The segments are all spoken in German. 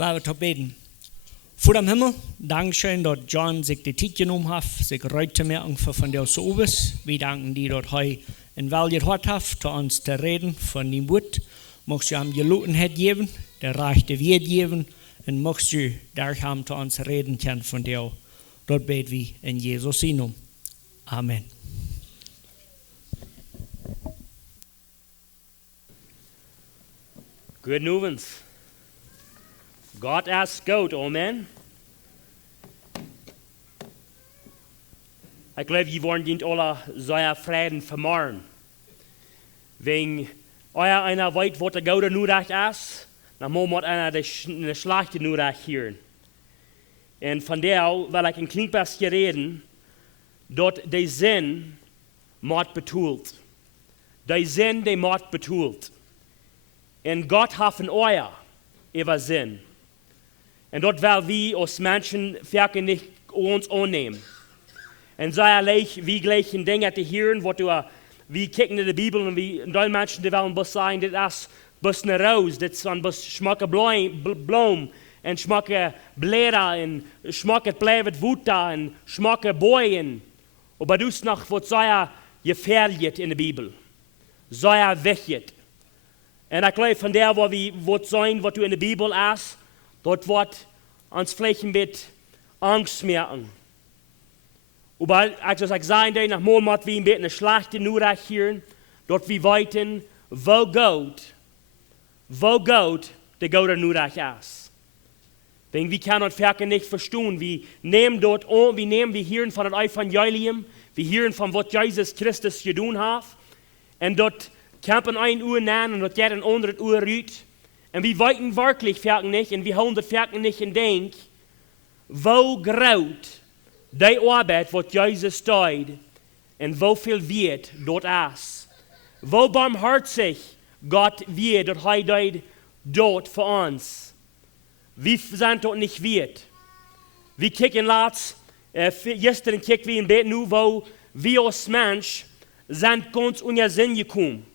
Waar we tot beten. Voor dem Himmel, Dankeschön, dass John sich die Zeit genommen hat, sich reut zu merken von dir so obers. Wir danken dir, dass er in Welt hat, zu uns zu reden von dem Wort. Möchtest du ihm Gelotenheit geben, der rechte Wert geben, und möchtest du durch ihm zu uns reden können von dir. Dort beten wir in Jesus' Namen. Amen. Guten Abend. Gott ist gut, amen. Ich glaube, wir wollen nicht alle sehr Frieden vermachen. Wenn euer einer weiß, was der gute Nachricht ist, dann muss einer eine schlechte Nachricht hören. Und von der will ich ein klein bisschen reden, dass der Sinn macht Betoolt. Der Sinn, der macht Betoolt. Und Gott hat von euer über Sinn. Und dort will wir als Menschen wirklich nicht uns annehmen. Und sei wie gleichen Dinge zu hören, was wir kicken in die Bibel und wie in den Menschen, die wollen was sagen, das ist bis eine Rose, das ist ein bisschen schmacke Blumen und schmacke Blätter und schmacke Blätter Wutter und schmacke Bäume. Aber du hast noch, was sei gefährlich in der Bibel. Sei wichtig. Und ich glaube, von der, wo wir sein, was du in der Bibel hast, dort wird uns vielleicht ein bisschen Angst merken. Aber ich sage, nach Monat wie ein bisschen eine schlechte Nachricht hören, dort wir weiten, wo Gott der gute Nachricht ist. Denn wir können uns wirklich nicht verstehen. Wir nehmen dort an, wir hören von dem Evangelium, wir hören von was Jesus Christus getan hat, und dort kämpfen ein Uhr nennen und dort geht ein anderes Uhr rüt. Und wir weiten wirklich wirklich nicht, und wir haben das wirklich nicht in Denk, wo graut die Arbeit, was Jesus tut, und wo viel wird dort ist. Wo barmherzig Gott wird, dort er dort für uns. Wir sind dort nicht wird. Wir kicken gestern kicken wir ein bisschen nu, wo wir als Mensch sind ganz unter Sinn gekommen.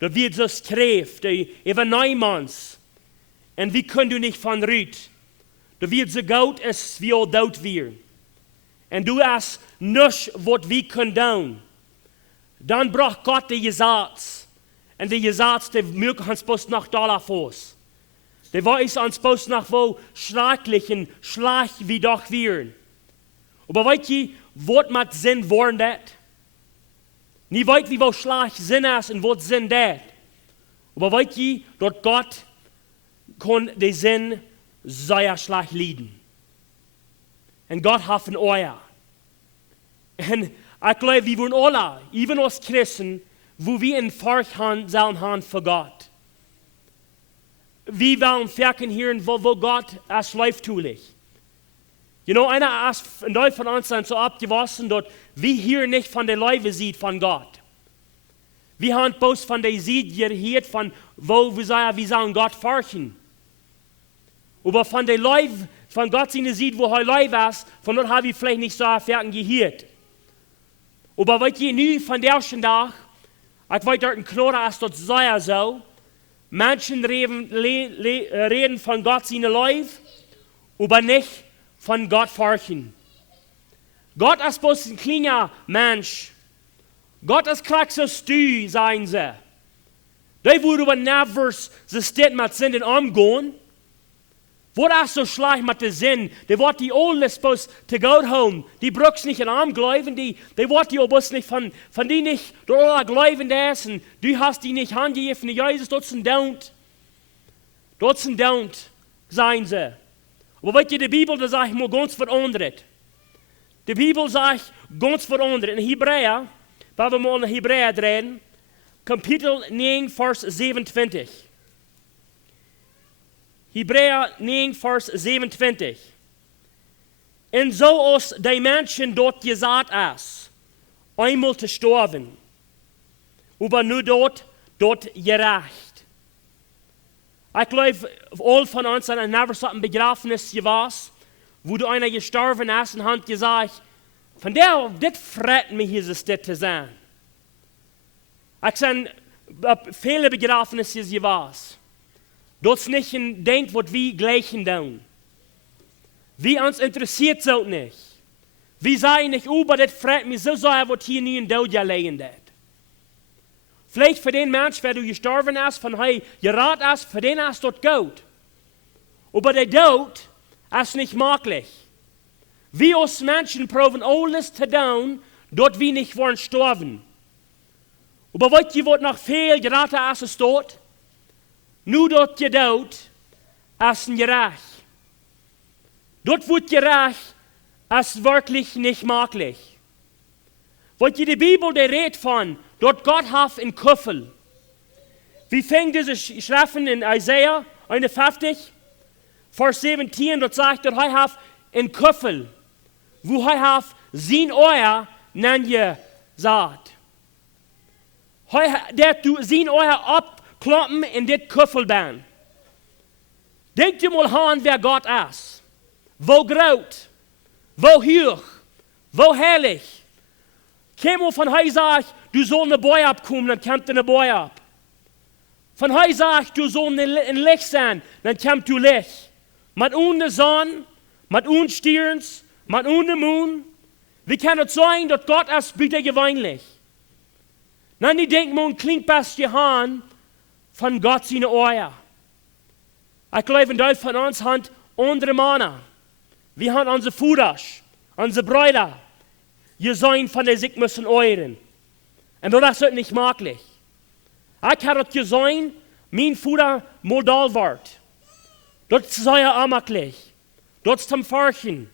Da wird so Kräft, über Neumanns. Und wie können du nicht von Rüt? Da wird so gut, als wir all dort werden. Und du hast nichts, was wir können tun. Dann braucht Gott den Gesetz. Und der Gesetz, der mögt uns bloß nach Dollar vor. Der weiß uns bloß nach wo schrecklich und schlecht wie doch werden. Aber weißt du, was mit Sinn worden das? Nie weit wie wo schlecht Sinn ist und was Sinn das. Aber weißt du, dort Gott kann den Sinn sehr schlecht leiden. Und Gott hat von euer. Und ich glaube, wir wollen alle, even als Christen, wo wir in Furcht haben für Gott. Wir wollen verken hören, wo Gott es läuft tulich. You know, einer ist in Deutschland von uns sind so abgewachsen, dass wir hier nicht von der Leuwe sieht von Gott. Wir haben bloß von der Sied gehört, von wo wir sagen Gott forschen. Aber von der Leuwe, von Gott seine Sied, wo er Leuwe ist, von dort haben wir vielleicht nicht so fertig gehört. Aber was ihr nu von der ersten Tag, ich weiß dort ein Knoten ist, das sei ja so, Menschen reden von Gott seine Leuwe, aber nicht von Gott forschen. Gott ist bloß ein kleiner Mensch. Gott ist gleich so du, sagen sie. Die würde aber never so steht mit Sünden umgehen. Was ist so schlecht mit dem Sinn? Die wird die alles bloß zu Gott haben. Die braucht nicht in Arm glauben. Die wird die bloß nicht von die nicht, du alle glauben das und du hast die nicht angegeben. Jesus, das sind don't. Das sind don't, sagen sie. Aber weißt du, die Bibel, da sagt mal ganz verandert. Die Bibel sagt ganz verandert. In Hebräer, wenn wir mal in Hebräer reden, Kapitel 9, Vers 27. Hebräer 9, Vers 27. Und so als die Menschen dort gesagt ist, einmal zu sterben, aber nur dort gerecht. Ich glaube, alle von uns haben never so ein Begräbnis gewesen, wo du einer gestorben ist und hat gesagt, von der, das freut mich, hier ist das zu sein. Ich habe viele Begräbnisse gewesen. Das nicht denkt, was wir gleichen tun. Wie uns interessiert so nicht. Wir sagen nicht, aber das fragt mich so sehr, was hier nie in Dauja legen wird. Vielleicht für den Mensch, der du gestorben hast, von hey, gerat hast, für den hast du das gut. Aber der Tod ist nicht möglich. Wir als Menschen proben alles zu tun, dort wir nicht wollen sterben. Aber was ihr wird noch viel geraten als es dort, nur dort gedaut, als ein Gerecht. Dort wird gerecht, als wirklich nicht möglich. Was ihr die Bibel der redet von, dort Gott hat in Küffel. Wie fängt diese Schriften in Isaiah 51, Vers 17, dort sagt er, er hat in Küffel, wo er hat sein Euer nange sagt. Der du sein Euer abkloppen in dit Küffel ben. Denkt ihr mal an, wer Gott ist. Wo groß, wo hoch, wo herrlich. Käme von heu sagt, du sollst eine Boy abkommen, dann kommt eine Boy ab. Von heu sagt, du sollst ein Licht sein, dann kommt du Licht. Mit ohne Sonne, mit ohne Stirns, mit ohne Mond. Wie kann es sein, dass Gott ist bitte gewöhnlich? Nein, die denken, man klingt best an von Gott seine Ohren. Ich glaube, in Deutschland von uns haben andere Männer. Wir haben unsere Futter, unsere Brüder. Wir sollen von der sich müssen euren. Und das ist nicht möglich. Ich habe das gesehen, mein Futter Modal wird. Das sei ja amaglich. Das zum Forschen.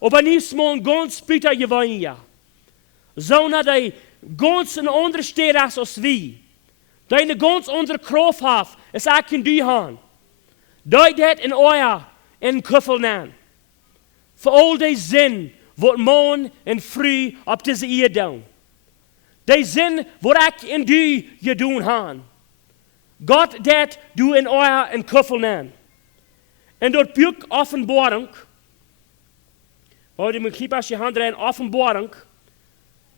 Aber nicht mal ganz bitter geworden. Sondern die ganz in andere Städte als wir. Die eine ganz andere Kraft haben, als ich in die haben. Die das in euer in Küffel nennen. Für all die Sinn, wat morgen en früh op deze Erde doen. Die Sinn, wat ich in die gedaan han. Gott dat du in euer in Küffel nennen. En dat Buch Offenbarung, weil die mit Klippers die Hand rein, Offenbarung,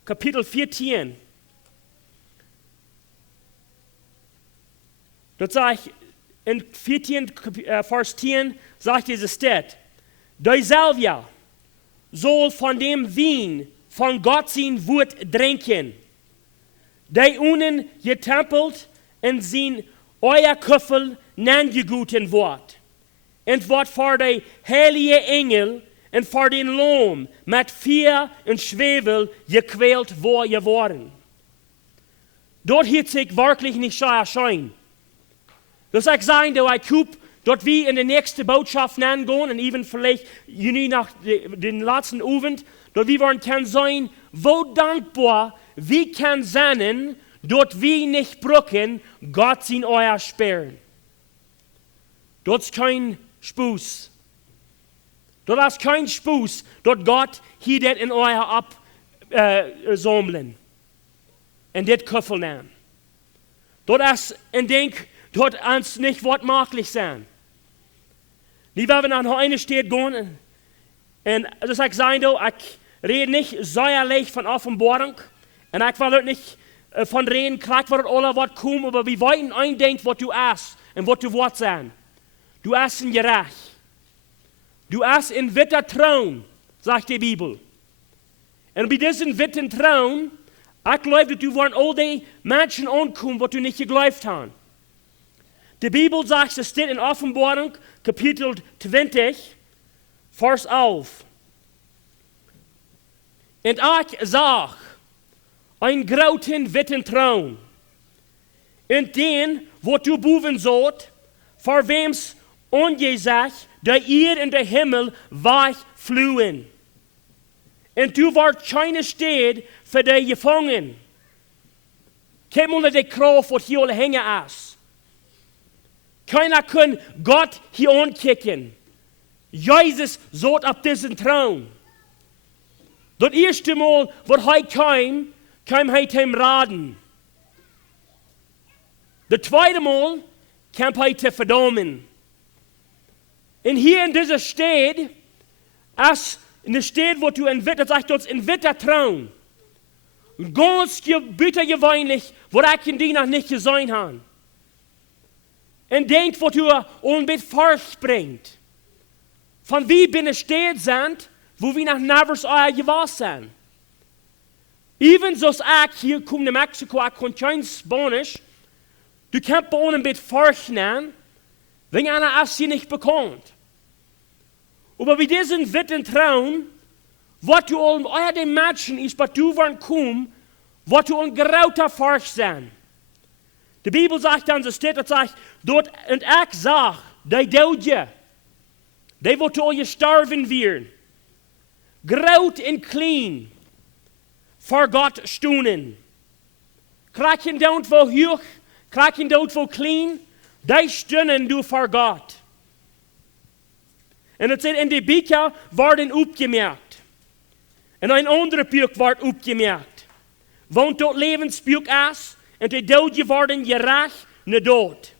Kapitel 14. Dort sage ich, in 14, Vers 10, sagt diese Stadt, die Salvia soll von dem Wein von Gott sein Wort trinken, die ihnen getempelt in sein euer Küffel nangeguten wird. Und wird für die heilige Engel und für den Lohn mit Feuer und Schwefel gequält geworden. Dort hat sich wirklich nicht so erscheinen. Das ich sagen, dass ich dort wir in die nächste Botschaft gehen und even vielleicht nach den letzten Abend, dort wir wollen können sein, wo dankbar wir können sein, dort wir nicht brücken, Gott sein euer sperren. Dort ist kein Spuß. Dort ist kein Spuß, dort Gott hier das in euer absammeln. Und das Küffel nehmen. Dort ist, und denk, dort ist nicht was möglich sein. Die werden nach einer Stadt gehen, und das ich sagen, ich rede nicht säuerlich von Offenbarung, und ich will nicht von reden, gleich wird alles was kommen, aber wir wollen eindenken, was du hast und was du wirst sein. Du hast ein Gerecht. Du hast ein witter Thron, sagt die Bibel. Und bei diesem witten Thron, ich glaube, dass du wollen all die Menschen ankommen, was du nicht geglaubt hast. Die Bibel sagt, es steht in Offenbarung, Kapitel 20, Vers 11. Und ich sah einen großen witten Thron. Und den, wo du boven sollt, vor wem's ungesagt, der ihr in der Himmel weich flohen. Und du wart keine Stadt für die gefangen. Kein mal die Kraft, was hier alle hängen ist. Keiner kann Gott hier ankicken. Jesus saß auf diesem Thron. Das erste Mal, wo er kam er zum Raden. Das zweite Mal kam er zu verdammen. Und hier in dieser Stadt, als in der Stadt, wo du in Witter, sagt uns, in Witter Thron. Ganz bitter gewöhnlich, wo ich in die noch nicht gesehen habe. En denkt wat u onbet verspringt. Van wie binnen steeds zijn, wo we nach nervers gewas zijn. Even zoals ik hier kom naar Mexico, ik kon geen Spanisch. Du kannst bei uns ein bisschen verstehen, wenn einer es hier nicht bekommt. Aber wie diesen Witten trauen, was du an euer den Menschen ist, was du waren komm, was du an grauter Forsch sein. Die Bibel sagt dann, so steht, das sagt, dort und ich sag, die Daudje, die wird all gestorben werden. Graut und klein, vor Gott stunden. Kraken dort wo hoch, kraken dort wo klein, die stunden du vor Gott. En het zegt, in die Bücher worden opgemerkt. En een andere buik wordt opgemerkt. Want dat levensbuik is, en die doden worden gerecht naar dood.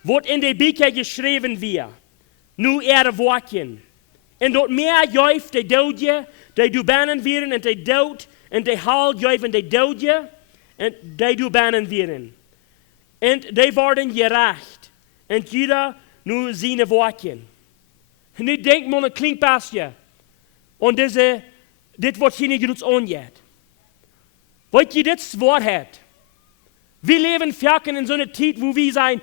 Wat in die Bücher geschreven wird, nu woordjen. En dat meer juist die doden, die du bannen werden, en die dood, en die haal juist en die doden, en die du bannen werden. En die worden gerecht. En jeder nu zijn woordjen. En nu denkt man een klein pasje. En dit wordt geen ons onjet. Weet je, dit is waarheid. We leven vaak in zo'n tijd waar we zijn,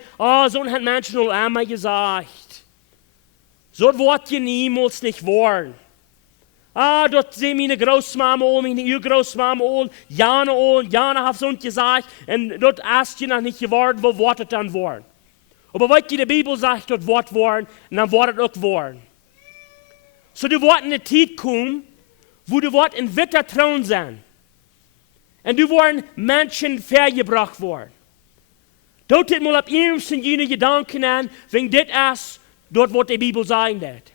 zo'n hebben mensen al einmal gezegd. Zo wordt je niemals niet worden. Dat zijn mijn grootmama al, mijn grootmama al, Jana heeft zo'n gezegd, en dat is je nog niet geworden, wat wordt het dan worden? Maar weet je, de Bibel zegt, dat wordt worden, en dan wordt het ook worden. Zo du wordt in de tijd komen, wo du wordt in witter troon zijn. En du worden mensen vergebracht worden. Dat dit mal op eerst in jullie gedanken aan, wegen dit is, dat wat de Bibel zeggen dat.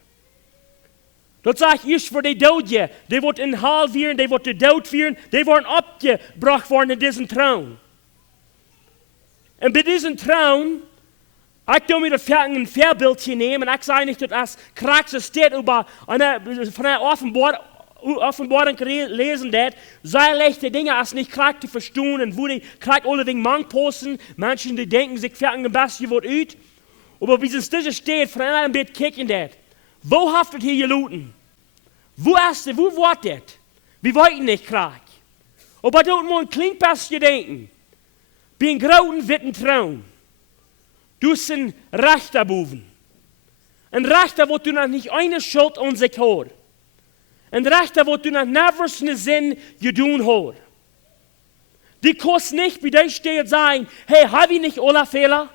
Dat zegt eerst voor de doodje, die wordt in haal vieren, die wordt de dood vieren, die worden opgebracht worden in deze troon. En bij deze troon, ik doe mir das ein Vorbild nehmen, und ich sage nicht, dass Kjoakj steht über von der Offenbarung lesen, dass sehr leichte Dinge als nicht Kjoakj zu verstehen, und wo die Kjoakj alle Dinge mang posten, Menschen, die denken, sich fertig ein bisschen was ut. Aber wie es das steht, von einem Bild kicken das. Wo haftet hier geluten? Wo ist das? Wo wird das? Wir wollten nicht Kjoakj. Aber dort muss ein klein bisschen denken. Bei einem großen witten Traum. Du bist ein Rechter boven. Ein Rechter, wo du noch nicht eine Schuld an sich hast. Ein Rechter, wo du noch nervös einen Sinn gedun hast. Die kannst nicht bei dir stehen sagen, hey, habe ich nicht alle Fehler?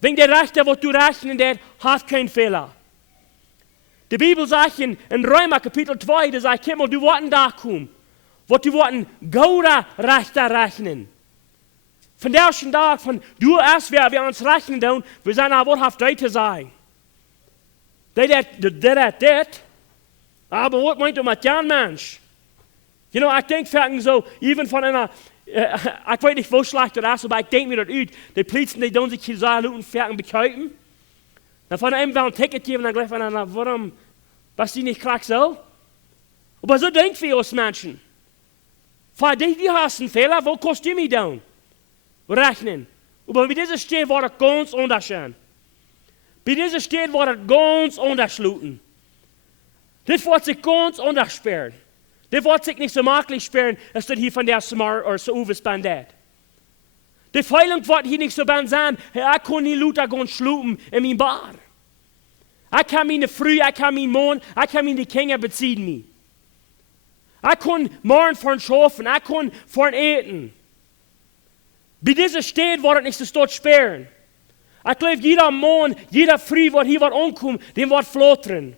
Wenn der Rechter, wo du rechnen, der hat keinen Fehler. Die Bibel sagt in Römer Kapitel 2, da sagt, Kimmel, du wollten da kommen, wo du wollten gauder Rechter rechnen. Von der ersten Tag, von du erst, wer wir uns rechnen tun, wir sind aber wohlhaft Leute sein. Das. Aber was meint du mit dem Mensch? Ich denke so, even von einer, ich weiß nicht, wo schlecht das ist, aber ich denke mir das aus, die Polizisten, die tun sich hier so und fertig bekäupen. Dann von einem werden ein Ticket geben, dann gleich von einer, warum, was die nicht Kjoakj so? Aber so denken wir uns Menschen. Für dich, die hast einen Fehler, wo kostet du mich dann? Rechnen. Aber wie diese steht, war das ganz unterschiedlich. Bei dieser steht, war das ganz unterschluten. Das wird sich ganz untersperren. Das wird sich nicht so maklich sperren, als das hier von der Smart oder so Uwes-Bandit. Die Feilung wird hier nicht so sein, hey, ich kann nicht Luther ganz schlupen in meinem Bar. Ich kann meine Früh, ich kann meinen Mann, ich kann meine Kinder beziehen mich. Ich kann morgen vorn schaffen, ich kann vorn eten. Bei dieser steht, wird es nicht so dort sperren. Ich glaube, jeder Mann, jeder Früh, der hier ankommt, dem wird flottern.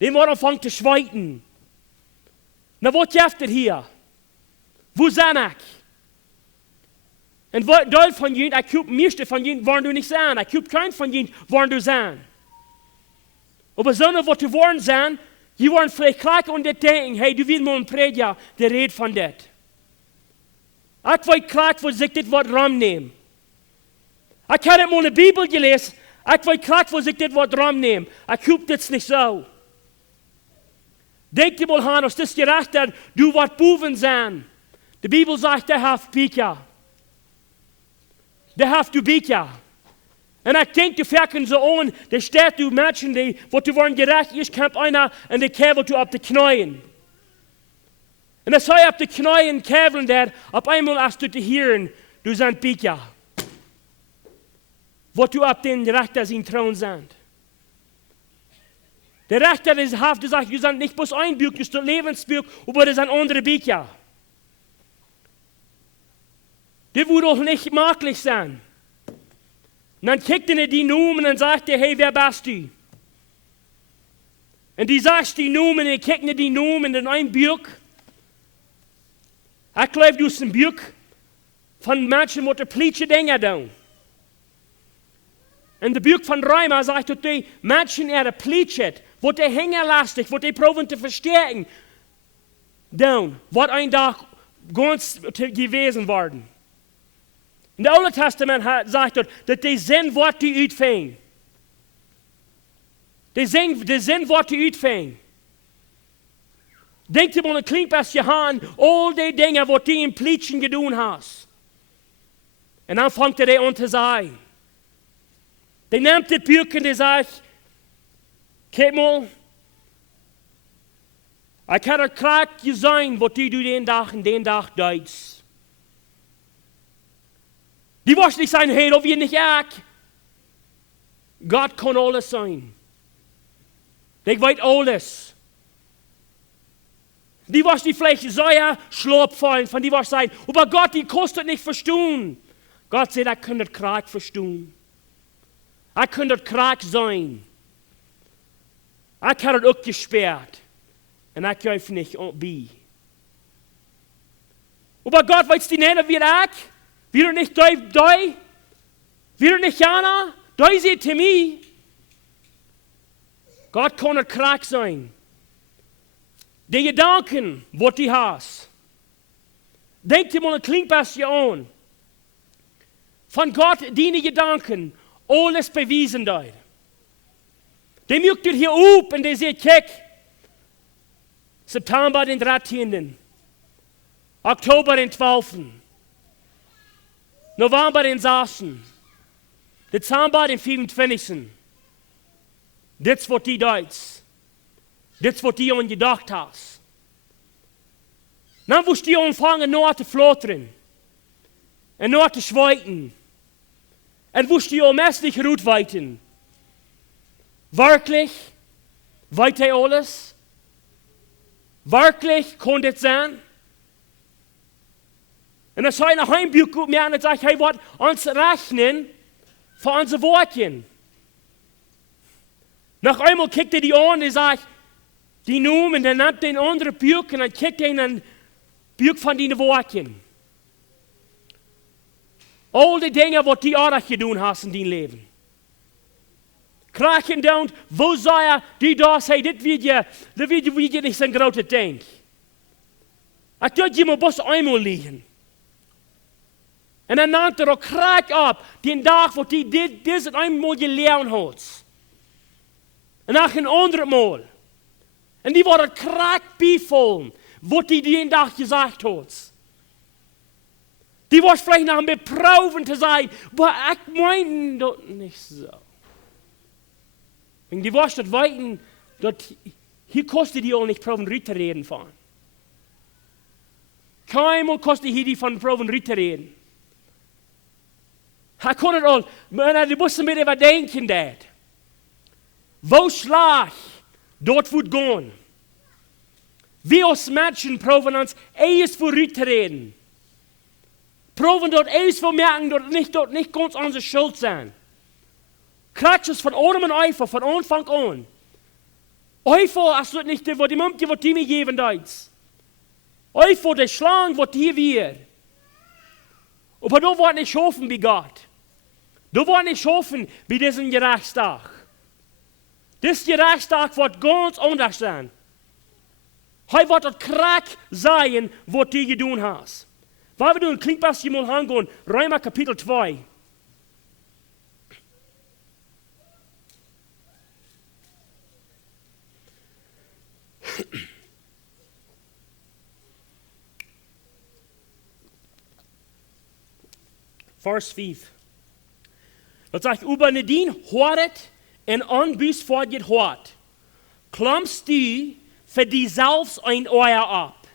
Dem wird anfangen zu schweiten. Na, was jeft hier? Wo sind ich? Und Teil von ihnen, ich glaube, meiste von ihnen wollen du nicht sein. Ich glaube, kein von ihnen wollen du sein. Aber sondern, was du wollen sein, die wollen vielleicht Kjoakj und das denken, hey, du willst mal ein Prediger, der redet von das. Ich weiß Kjoakj, wo sich das Wort Raum nehmen. Ich habe mal eine Bibel gelesen. Ich weiß Kjoakj, wo sich das Wort Raum nehmen. Ich glaube das nicht so. Denk dir mal an, dass das gerecht hat, du wirst Buben sein. Die Bibel sagt, der hat Bücher. der hast du Bücher. Und ich denke, du fährst so an, da steht du Menschen, die, wo du waren gerecht, ich kämpf einer, und der Käfer du ab die Knien. Und das sei ab die Knien käfeln, der, auf einmal hast du die Hirn, du sind Bücher. Wo du ab den Rechter sind Thron sind. Der Rechter, der hat gesagt, wir sind nicht bloß ein Buch, das ist das Lebensbuch, aber das sind andere Bücher. Das würde auch nicht möglich sein. Und dann kickt er die Numen und sagt er, hey, wer bist du? Und die sagst die Numen, und kickt die Numen in ein Buch. Ich glaube, du hast ein Buch von Menschen, die politische Dinge tun. Und der Buch von Reimer sagt, dass die Menschen, die politisch, wo die hängerlastig, wo die proben zu verstärken, tun, was ein Tag ganz gewesen worden. In der Alten Testament sagt er, dass die sind, was die uitfängen. Die sind, was die uitfängen. Denk dir mal ein klein bisschen an, all die Dinge, die du im Plitschen getan hast. Und dann fängt er an zu sagen. Der nimmt das Buch und der sagt, guck mal, ich kann er krank sein, was du den Tag und den Tag deutst. Die wirst nicht sagen, hey, da wir nicht ich. Gott kann alles sein. Der weiß alles. Die wirst die vielleicht sehr schlapp fallen, von die wirst sagen, aber Gott, die kostet nicht verstehen. Gott sagt, er kann das krank verstehen. Er kann das krank sein. Er kann das auch gesperrt. Und er kann nicht bei. Aber Gott weiß die nicht, wie ich. Wie du nicht doi, wie du nicht Jana, doi seht zu mir. Gott kann nicht krank sein. Die Gedanken, was du hast. Denk dir mal ein klein bisschen an. Von Gott, deine Gedanken, alles bewiesen dort. Die mögt ihr hier up und die seht, kek, September den 13. Oktober den 12. November den 6. Dezember den 25. Das, was die Deutsch. Das, was die an gedacht hast. Dann wirst du anfangen, noch zu flottern. Und noch zu schweiten. Und wirst du mäßig rutweiten. Wirklich? Weiter alles? Wirklich kann das sein? Und dann soll nach Heimbuch gut mir an und sagt, hey, was uns rechnen für unsere Wortchen. Nach einmal kickt er die an und sagt, die Numen, dann nimmt den anderen Buch und dann kickt er in ein Buch von den Wortchen. All die Dinge, was die auch getan hast in deinem Leben. Kraken down, wo soll er, die da sagt, das wird ja nicht so ein großes Ding. Ich tue dir mal bloß einmal liegen. Und dann nannte er auch krak ab, den Tag, wo die das einmal gelernt hat. Und nach ein anderes Mal. Und die waren krak befallen, was die den Tag gesagt hat. Die war vielleicht noch mit Proben zu sein, aber ich meine das nicht so. Wenn die war das weiten, hier kostet die auch nicht Proben Ritter reden von. Keinmal kostet hier die von Proben Ritter reden. Ich kann es all, du musst mir überdenken, das. Wo schlag, dort wird gehen. Wir als Menschen proben uns eins für Ritter reden. Proben dort eins für merken, dort nicht ganz unsere Schuld sein. Kratsch es von allem und Eifer, von Anfang an. Eifer hast du nicht, was die Mumke, was die mir geben, das. Eifer, der Schlang, was die wir. Aber du wollt nicht hoffen wie Gott. Du wollt nicht hoffen wie diesen Gerichtstag. Das Gerichtstag wird ganz anders sein. Heute wird das Krack sein, was du getan hast. Weil wir ein klein bisschen mal hingehen, Römer Kapitel 2. Vers 5. Dat sagt, über Nedien hoort en onbus voor je hoort. Klammst du für die selbst ein Euer ab.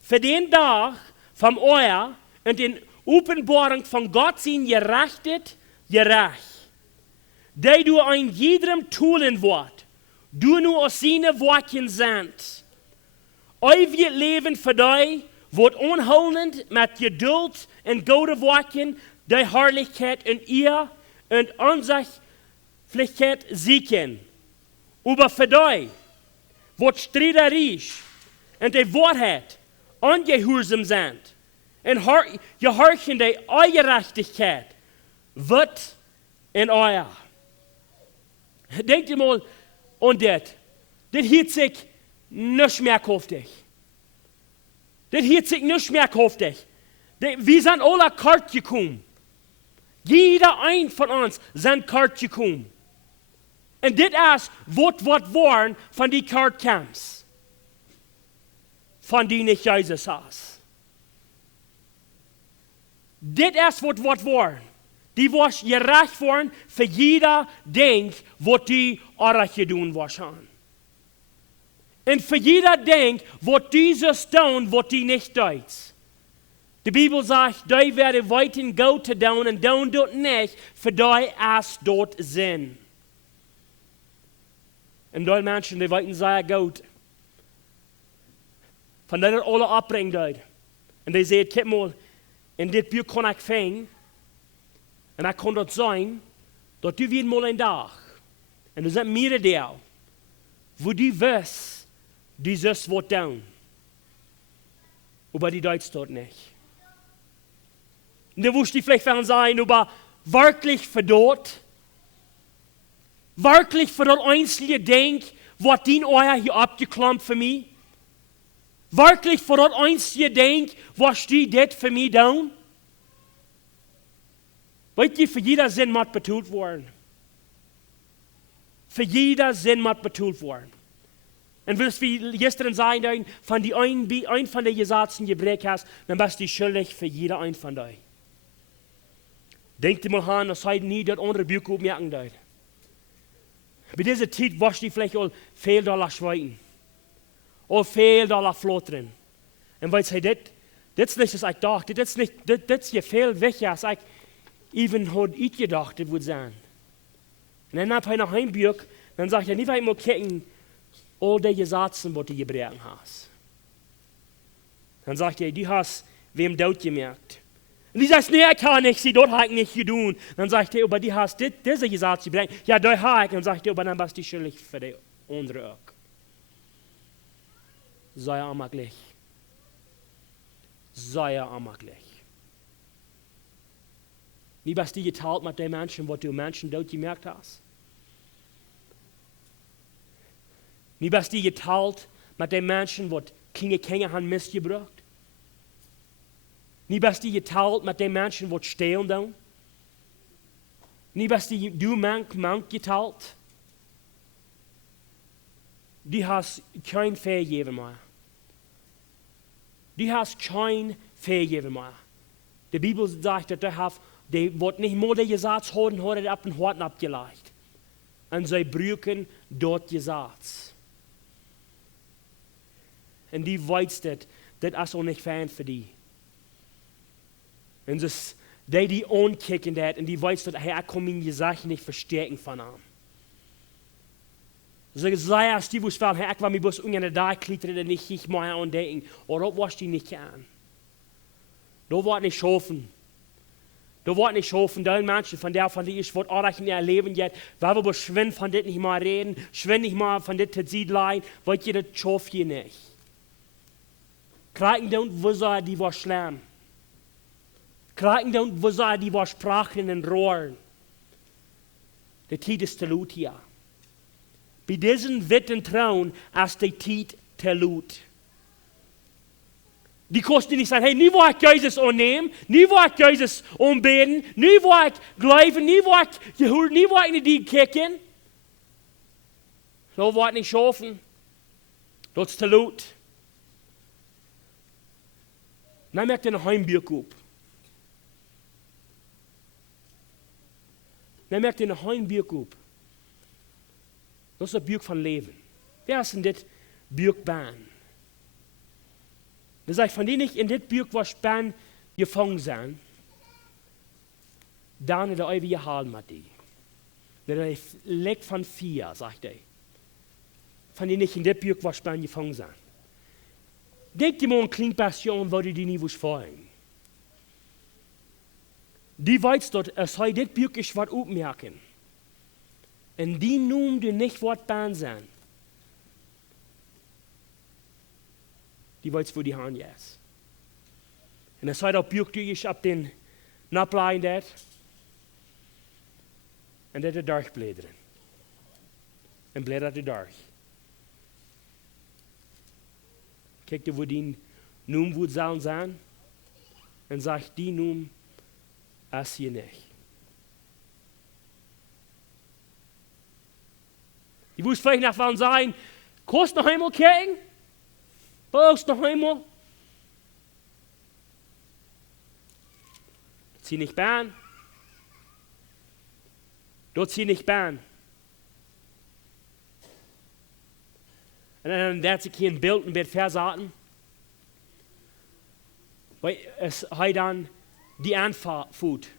Für den Tag vom Euer und den Openbarung von Gott sind gerechtet, gerecht. Die du ein jedem tun wird, du nur aus seine Worten sind. Euer Leben für dich wird unholend mit Geduld und gute Worten die Herrlichkeit in ihr und Ansichtlichkeit siegen. Aber für dich wird streiterisch und die Wahrheit ungehorsam sind. Und gehorchen die Ungerechtigkeit wird in euer. Denkt ihr mal an das. Das hielt sich nicht mehr kräftig. Das hielt sich nicht mehr kräftig. Wir sind alle kart gekommen. Jeder ein von uns sind kart gekommen. Und das ist, was waren von die Kartcamps, von denen ich Jesus saß. Das ist, was waren. Die war gerecht worden für jeder Ding, was die auch getan waren. Und für jeder Ding, was dieses tun, was die nicht tut. Die Bibel sagt, die werden weiten Gott tun und tun dort nicht, für die es dort sind. Und die Menschen, die weiten sehr gut. Von denen alle abbringen dort. Und die sagen, kijk mal, in dit Buch kann ich fangen. Und ich kann dort sein, dass du wieder mal ein Tag. Und du sind mehrere da, wo du wirst, dieses Wort tun. Aber die Deutsch dort nicht. Und du wirst die vielleicht sein, aber wirklich für dort, wirklich für das einzelne Ding, was dein Euer hier abgeklappt für mich? Wirklich für das einzelne Ding, was die das für mich tun? Weißt du, für jeder Sinn muss betoolt worden. Für jeder Sinn muss betoolt worden. Und willst wie gestern sagen, von die ein von den Gesetzen Giesbrech hast, dann bist du schuldig für jeder ein von dir. Denk dir mal an, dass heute nie das andere Buch merken dort. Bei dieser Zeit warst du vielleicht auch viel Dollar schweiten. Auch viel Dollar flottern. Und weil sie das ist nicht, was ich dachte, das ist hier viel weg, als ich even had ich gedacht, das würde sein. Und dann habe ich nach Heimbürg, dann sagt er, nicht weil ich mal kicken, all die Gesetze, was du gebrochen hast. Dann sagt er, du hast wem Tod gemerkt. Und die sagt, nee, ich kann nicht, sie dort habe ich nicht getan. Dann sagt er, aber die hast diese Gesetze gebrochen. Ja, da habe ich. Und dann sagt er, aber dann bist du schuldig für die andere auch. Sei amaglich. Sei amaglich. Wie bist du geteilt mit den Menschen, was du Menschen dort gemerkt hast? Wie bist du geteilt mit den Menschen, was Kinder haben missgebracht? Wie bist du geteilt mit den Menschen, was stehlen tun? Wie bist du mank geteilt? Du hast kein Vergeben mehr. Du hast kein Vergeben mehr. Die Bibel sagt, dass die wird nicht mal der Gesetz haben, hat er ab den Horten abgelegt. Und sie brüchen dort Gesetz. Und die weiß das ist auch nicht fein für die. Und das, die ankicken das, und die weiß, dass ich kann meine Sachen nicht verstärken von ihm. So sei es die, wo es war, ich war mir bloß ungern da, klitterte nicht, ich mal andenken, oder was die nicht an. Da wird nicht schaffen. Da wird nicht schaffen, da Menschen, von der ich wird auch nicht erleben jetzt, weil wir schwind von das nicht mal reden, schwind nicht mal von das Siedlein, weil ihr das schafft ihr nicht. Kriegen dann, wo soll die was schlimm? Kriegen dann, wo soll die was sprachen und rohren? Der Zeit ist zu laut hier. Bei diesen Witten trauen, als die Zeit zu laut. Die kosten nicht sagen, hey, nie wo ich Jesus annehmen, nie wo ich Jesus anbeten, nie wo ich glauben, nie wo ich gehört, nie wo ich in die kicken. So wo ich nicht schaffen. Das ist zu laut. Dann merkt ihr noch Heimbier auf. dan merkt je nog een buik op. Dat is de buik van leven. Wer is in dit buikbaan? Dan zeg ik, van die niet in dit buik was baan gevangen zijn, dan is er even gehaald met die. Dat is lek van 4, zegt hij. Van die niet in dit buik was baan gevangen zijn. Denk je maar een klein passion wat je die niet was volgen. Die weet dat als hij dit buik is wat opmerken. En die noemde niet wat baan zijn. Die weet voor die hand is. En als hij dat buik is op den naplijn dat. En dat de dag blederen. En bledert de dag. Kijk je, wo die noem would zullen zijn. En zegt die noem als je niet. Die woest vielleicht nach van zijn. Kost nog eenmaal kijken. Boos nog eenmaal. Dat zie niet baan. Dat zie niet baan. En dan werd ik hier een beeld en werd verzaten. Als hij dan die aanvoert.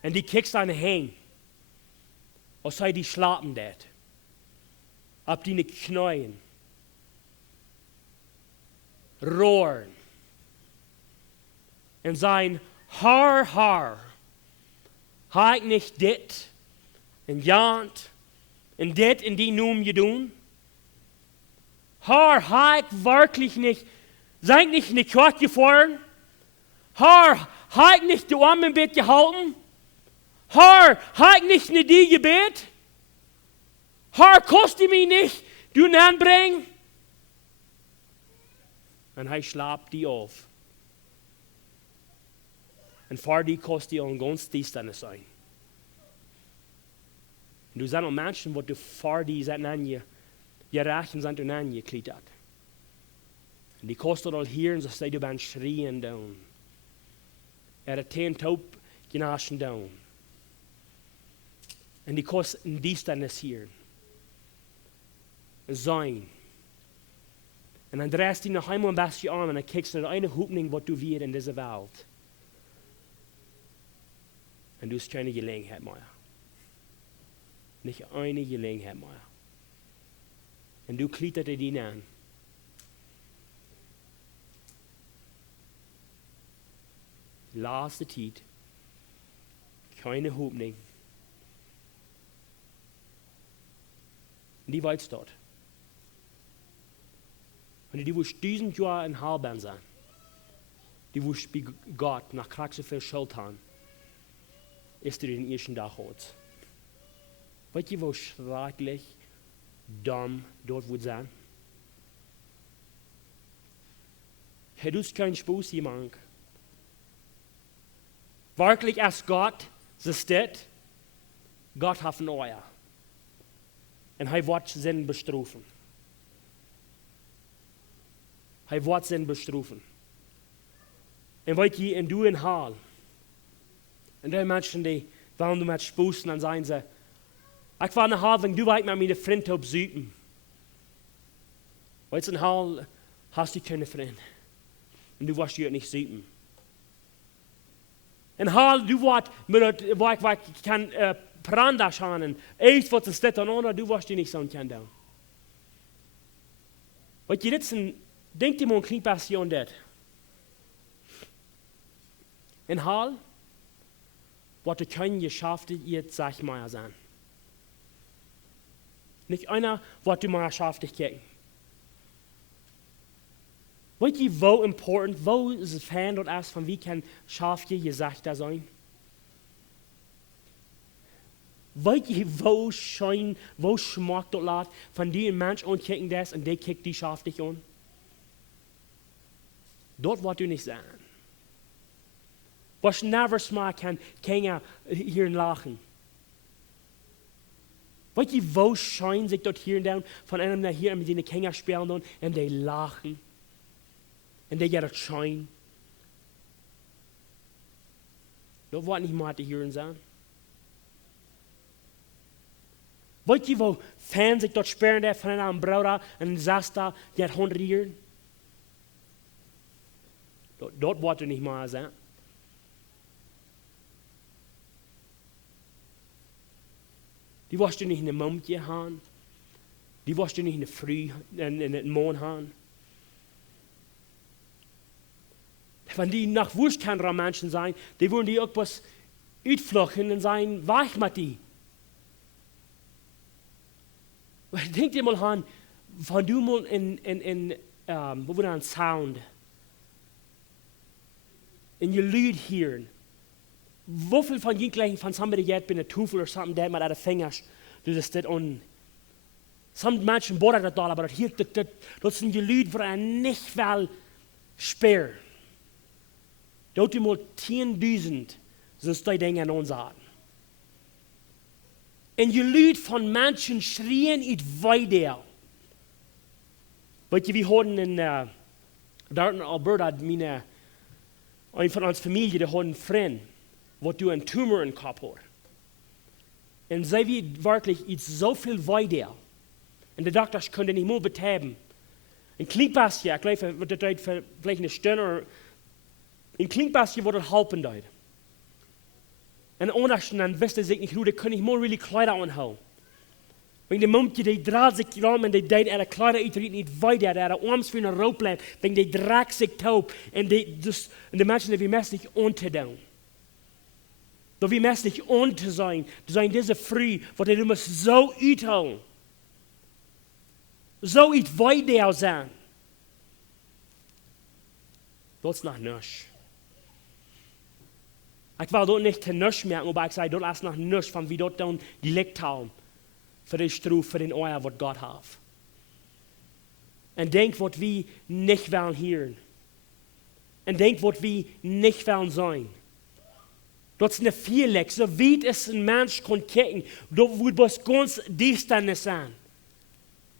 En die kijkt dan heen. Als hij die slapen deed. Op die knieën. Roeren. En zijn haar. Ha ik niet dit. En jaant. En dit en die noem je doen. Haar ha ik werkelijk niet. Zijn niet een Kjoakj voor. Haar ha ik niet de arm een beetje gehouden. Haar ha ik niet naar die gebed. Haar kost die mij niet doen aanbrengen. En hij slaapt die af. En voor die kost die ongunstigste zijn. En du zijn al mensen wat du voor die zijn aan je rachen zijn toen aan je kliet had. En die kost al hier en zo zei du ben schreien down. Het 10 top genaschen down. En die kost in die stand hier. Zijn. En dan draait hij nog eenmaal een beetje aan en dan kijkt naar de ene hoepning wat du weer in deze wereld. En du hast keine Gelegenheit mehr. Nicht eine Gelegenheit mehr. Und du klitterte ihn an. Laatste tijd. Keine Hoffnung. Und die weiß dort. Und die wusste 1000 Jahre in Halbern sein. Die wusste bei Gott nach Kjoakj viel Schuld haben. Ist den ersten Tag heute. Weet je wo schrecklich dumm dort wird sein? Het doet kein Spaß, jemand. Wirklich als Gott so steht, Gott hat ein Euer. Und er wird sie bestrafen. Er wird sie bestrafen. Und weet je, en du in Hal. En die mensen die willen du met spoesten, dan zijn ze, ik wil naar Hal, du weet met mijn vriend op zoeken. Weet je, in Hal hast du keine vriend. En du wirst je niet zoeken. En Hal, du wordt, waar ik kan brandas gaan en eet wat er staat aan, du wirst je niet zo'n kan doen. Weet je, dit is een, denk je maar een klein passion dit. En Hal, wat er kein Geschäfte jetzt, sag ich mal, sein. Nicht einer, was du mal geschäftig kijken. Weet je, wo important, wo is het veranderd als van wie kan schafje gezegd zijn? Weet je, wo schijn, wo schmeckt dat laat van die een mens aankijken des en die kijkt die schaftig aan? Dat wat u niet zijn. Was never smaak kan kengen hier lachen. Weet je, wo schijn zich dat hier en daar van einem naar hier en met die kengen spelen doen en die lachen. En die gaat het schijn. Das wird nicht mal zu hören sein. Weißt du, wo Fans sich dort sperren, der von einem Bruder und saß da, der hat 100 Jahre? Dort wird nicht mal sein. Die wirst du nicht in den Mund haben. Die wirst du nicht in der Früh, in den Mond haben. Wenn die nach Wurst kein Menschen sein, die würden die irgendwas uitflochen und sein, weich mit die. Denk dir mal an, wenn du mal wo wir einen Sound, in your Lied hören, wie viel von Jugendlichen von somebody jetzt bei einer Tufel oder something, der mit den Fingern, du das on. Some Menschen bohren das aber hier, das sind die Lied, wo nicht will sperren. Dort mal 10.000, sonst die Dinge an uns sagen. Und die Leute von Menschen schrien it weiter. Weißt du, wir hatten dort in Alberta, ein von uns Familie, der hat einen Freund, der einen Tumor im Kopf hat. Und sie wird wirklich it so viel weiter. Und der Doktor konnte nicht mehr betreiben. Ein Klinkbasje, ich glaube, wird das vielleicht eine Stunde oder ein Klinkbasje wird das halten dort. Und anders dann wusste sich nicht, da kann ich mehr really Kleider anhauen. Wenn die Mumke, die dreht sich rum und die deed ihre Kleider uitriet nicht weiter, ihre Arms für eine Rope legt, wenn die dreht sich taub und die Menschen, die wir messen nicht unterdown. Da wir messen nicht unter sein diese Früh, wo du musst so uithauen. So iets weiter sein. Das ist noch nichts. Ich will dort nicht nichts merken, aber ich sage, dort ist noch nichts, von wie dort dann gelegt haben, für die Strufe, für den Euer, was Gott hat. Und denk, was wir nicht wollen hören. Und denk, was wir nicht wollen sein. Dort ist eine Vierleck, so wie es ein Mensch kann kicken, dort wird was ganz distant sein.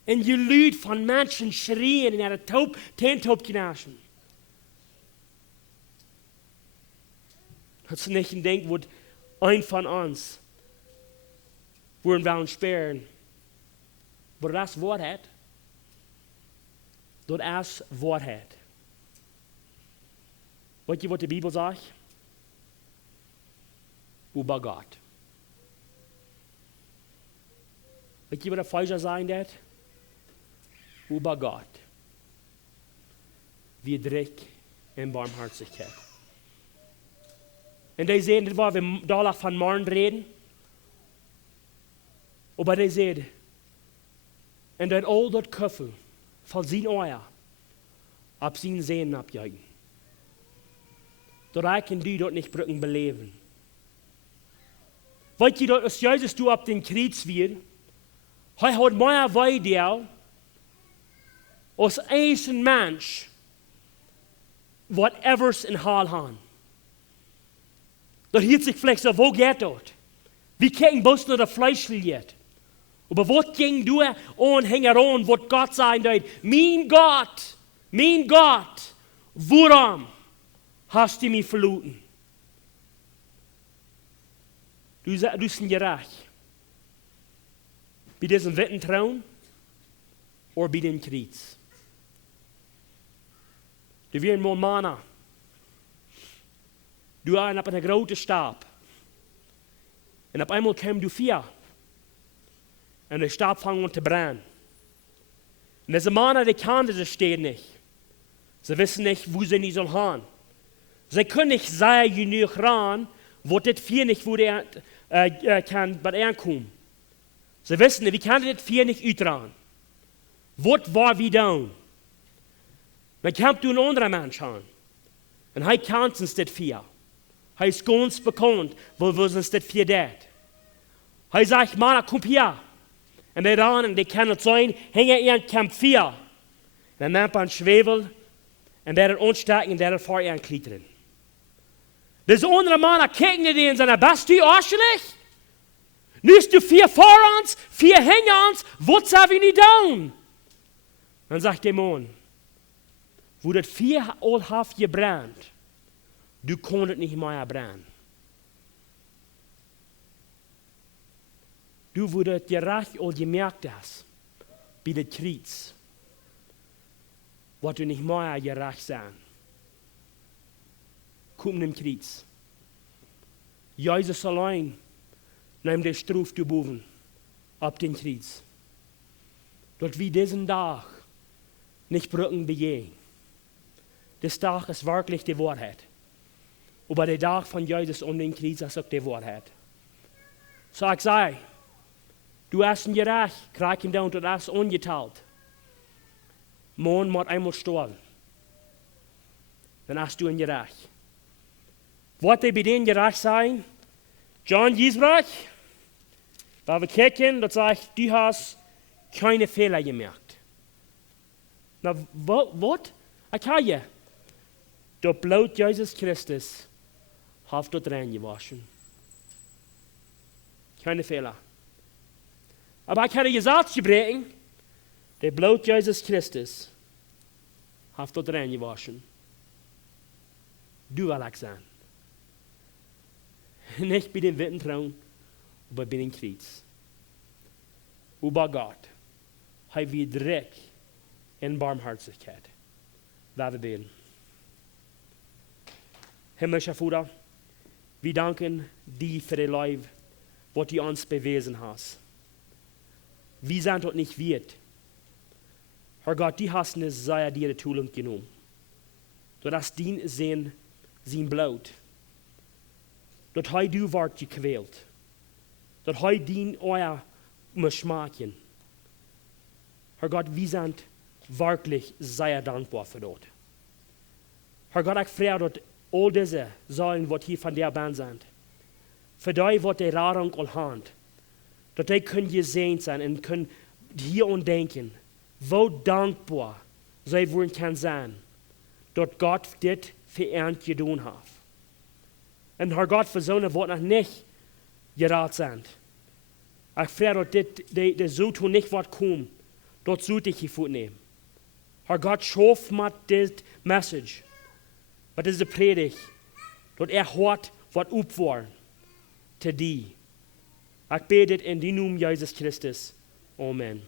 Und die Leute von Menschen schrien in ihre Taub knaschen. Das ist nicht ein Ding, wo ein von uns würden wir uns sperren. Aber das Wort hat. Das Wort hat. Weißt du, was die Bibel sagt? Über Gott. Weißt du, was der Falsche sagen wird? Über Gott. Wir Dreck und Barmherzigkeit. Und die sehen, das war, wir da von morgen reden. Aber die sehen, und das all das Köffel von sein Euer ab sein Sehnen abjagen. Da können die dort nicht Brücken beleben. Weißt du, dort ist Jesus du ab den Kreuz wird, er hat mehr weiter als ein Mensch, whatever's in Hall haben. Dat hielt sich vielleicht so, wo geht dort? Wir kriegen bloß nur das Fleisch verliert. Aber was ging du und hängt an, was Gott sagen wird? Mein Gott, warum hast du mich verloren? Du bist gerecht. Bei diesem Wettentraum oder bei dem Kreuz? Du wirst mal Mana. Du hast einen großen Stab. Und auf einmal kamen du 4. Und der Stab fing an zu brennen. Und diese Männer, die kannten das stehen nicht. Sie wissen nicht, wo sie nicht sollen haben. Sie können nicht sagen, genug ran, wo das 4 nicht, wo der kann bei der kommen. Sie wissen nicht, wie kann das 4 nicht uitran? Was war wie down? Dann kommt du ein anderer Mensch an. Und er kann uns das 4. Er ist ganz bekannt, wo wir uns das 4 tät. Er sagt, Mann, komm hier. Und die ran, und die können es sein, hängen ihren Camp 4. Und dann nimmt er einen Schwebel, und der hat anstecken, und der hat vor ihren Kleidern. Das andere Mann, kicken die und sagen, bist du arschlich? Nimmst du 4 vor uns, 4 hinter uns, was haben wir nicht tun? Dann sagt der Mann, wo das 4 all haft gebrannt, du konntest nicht mehr brennen. du würdest gerecht und gemerkt hast, bei der Kreuz, was du nicht mehr gerecht sein. Komm dem Kreuz. Jesus allein nimmt die Struf zu boven, ab den Kreuz. Dort wie diesen Tag nicht Brücken begehen. Das Tag ist wirklich die Wahrheit. Aber der Tag von Jesus und den Kreuz ist auch die Wahrheit. So ich sage, du hast ein Gerecht, krieg ihn down, du hast ungeteilt. Morgen muss einmal sterben. Dann hast du ein Gerecht. Was bei denen gerecht sein? John Giesbrech, weil wir kicken, dort sagt, du hast keine Fehler gemacht. Na, was? Ich kann ja. Der Blut Jesus Christus hat dort reingewaschen. Keine Fehler. Aber ich kann dir gesagt sprechen, der Blut Jesus Christus hat dort reingewaschen. Du will ich sein. Nicht bei den Wittentrauen, aber bei den Kreuz. Über Gott. Hij wie Dreck in Barmherzigkeit. Laten we beten. Himmlischer Vater, wir danken dir für dein Leib, was du uns bewiesen hast. Wir sind dort nicht wert. Herr Gott, du hast eine sehr dir Tulung genommen. Du hast din sein Blut. Dort hast du wart gequält. Dort hast din euer Geschmacken. Herr Gott, wir sind wirklich sehr dankbar für dort. Herr Gott, ich frage dort all diese Säulen, die hier von der Band sind. Für die, was die Radung und Hand, dass die können gesehen sein und können hier und denken, wo dankbar sie wollen kann sein, dass Gott das für uns getan hat. Und Herr Gott, für so eine, die noch nicht gerat sind. Ich frage dort, die so tun nicht, was kommt, dort sollte ich die Fuß nehmen. Herr Gott, schuf mit das Message, mit dieser Predigt, dort hört, was upwar zu dir. Ich bete in den Namen Jesus Christus. Amen.